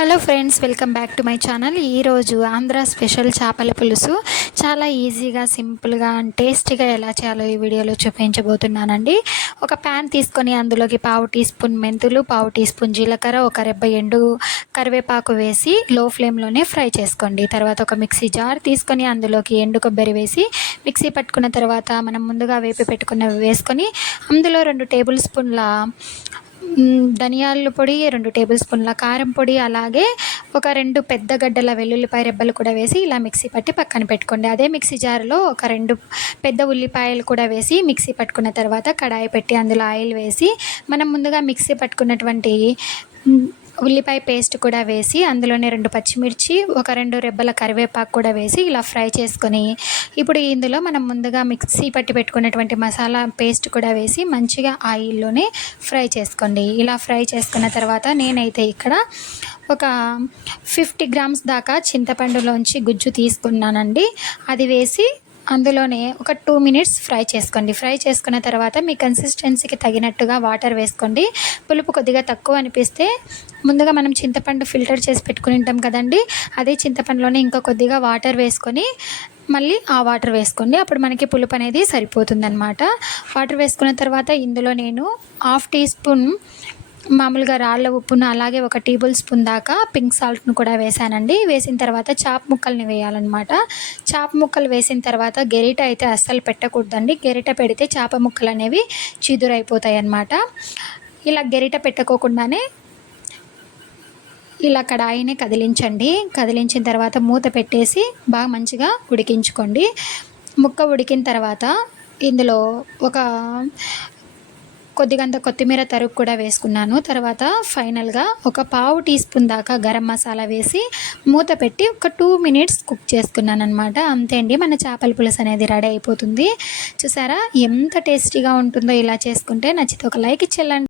Hello friends, welcome back to my channel. ఈరోజు Andhra special చేపల పులుసు చాలా ఈజీగా, సింపుల్గా అండ్ టేస్టీగా ఎలా చేయాలో ఈ వీడియోలో చూపించబోతున్నానండి. ఒక ప్యాన్ తీసుకొని అందులోకి పావు టీ స్పూన్ మెంతులు, పావు టీ స్పూన్ జీలకర్ర, ఒక రెబ్బ ఎండు కరివేపాకు వేసి లో ఫ్లేమ్లోనే ఫ్రై చేసుకోండి. తర్వాత ఒక మిక్సీ జార్ తీసుకొని అందులోకి ఎండు కొబ్బరి వేసి మిక్సీ పట్టుకున్న తర్వాత మనం ముందుగా వేపి పెట్టుకున్నవి వేసుకొని అందులో 2 టేబుల్ స్పూన్ల ధనియాల పొడి, 2 టేబుల్ స్పూన్ల కారం పొడి, అలాగే ఒక 2 పెద్ద గడ్డల వెల్లుల్లిపాయ రెబ్బలు కూడా వేసి ఇలా మిక్సీ పట్టి పక్కన పెట్టుకోండి. అదే మిక్సీ జార్లో ఒక 2 పెద్ద ఉల్లిపాయలు కూడా వేసి మిక్సీ పట్టుకున్న తర్వాత కడాయి పెట్టి అందులో ఆయిల్ వేసి మనం ముందుగా మిక్సీ పట్టుకున్నటువంటి ఉల్లిపాయ పేస్ట్ కూడా వేసి అందులోనే 2 పచ్చిమిర్చి, ఒక 2 రెబ్బల కరివేపాకు కూడా వేసి ఇలా ఫ్రై చేసుకొని ఇప్పుడు ఇందులో మనం ముందుగా మిక్సీ పట్టి పెట్టుకున్నటువంటి మసాలా పేస్ట్ కూడా వేసి మంచిగా ఆయిల్లోనే ఫ్రై చేసుకోండి. ఇలా ఫ్రై చేసుకున్న తర్వాత నేనైతే ఇక్కడ ఒక 50 గ్రామ్స్ దాకా చింతపండులోంచి గుజ్జు తీసుకున్నానండి. అది వేసి అందులోనే ఒక 2 మినిట్స్ ఫ్రై చేసుకోండి. ఫ్రై చేసుకున్న తర్వాత మీ కన్సిస్టెన్సీకి తగినట్టుగా వాటర్ వేసుకోండి. పులుపు కొద్దిగా తక్కువ అనిపిస్తే ముందుగా మనం చింతపండు ఫిల్టర్ చేసి పెట్టుకుని ఉంటాం కదండి, అదే చింతపండులోనే ఇంకా కొద్దిగా వాటర్ వేసుకొని మళ్ళీ ఆ వాటర్ వేసుకోండి. అప్పుడు మనకి పులుపు అనేది సరిపోతుందన్నమాట. వాటర్ వేసుకున్న తర్వాత ఇందులో నేను 1/2 టీ స్పూన్ మామూలుగా రాళ్ళ ఉప్పును, అలాగే 1 టేబుల్ స్పూన్ దాకా పింక్ సాల్ట్ను కూడా వేసానండి. వేసిన తర్వాత చాప్ ముక్కల్ని వేయాలన్నమాట. చాప ముక్కలు వేసిన తర్వాత గెరిట అయితే అస్సలు పెట్టకూడదండి. గెరిట పెడితే చేప ముక్కలు అనేవి చిదురైపోతాయి అన్నమాట. ఇలా గెరిట పెట్టకోకుండానే ఇలా కడాయిని కదిలించండి. కదిలించిన తర్వాత మూత పెట్టేసి బాగా మంచిగా ఉడికించుకోండి. ముక్క ఉడికిన తర్వాత ఇందులో ఒక కొద్దిగంత కొత్తిమీర తరుగు కూడా వేసుకున్నాను. తర్వాత ఫైనల్గా ఒక పావు టీ స్పూన్ దాకా గరం మసాలా వేసి మూత పెట్టి ఒక 2 మినిట్స్ కుక్ చేసుకున్నాను అనమాట. అంతే అండి, మన చేపల పులుసు అనేది రెడీ అయిపోతుంది. చూసారా ఎంత టేస్టీగా ఉంటుందో. ఇలా చేసుకుంటే నచ్చితే ఒక లైక్ ఇచ్చేయండి.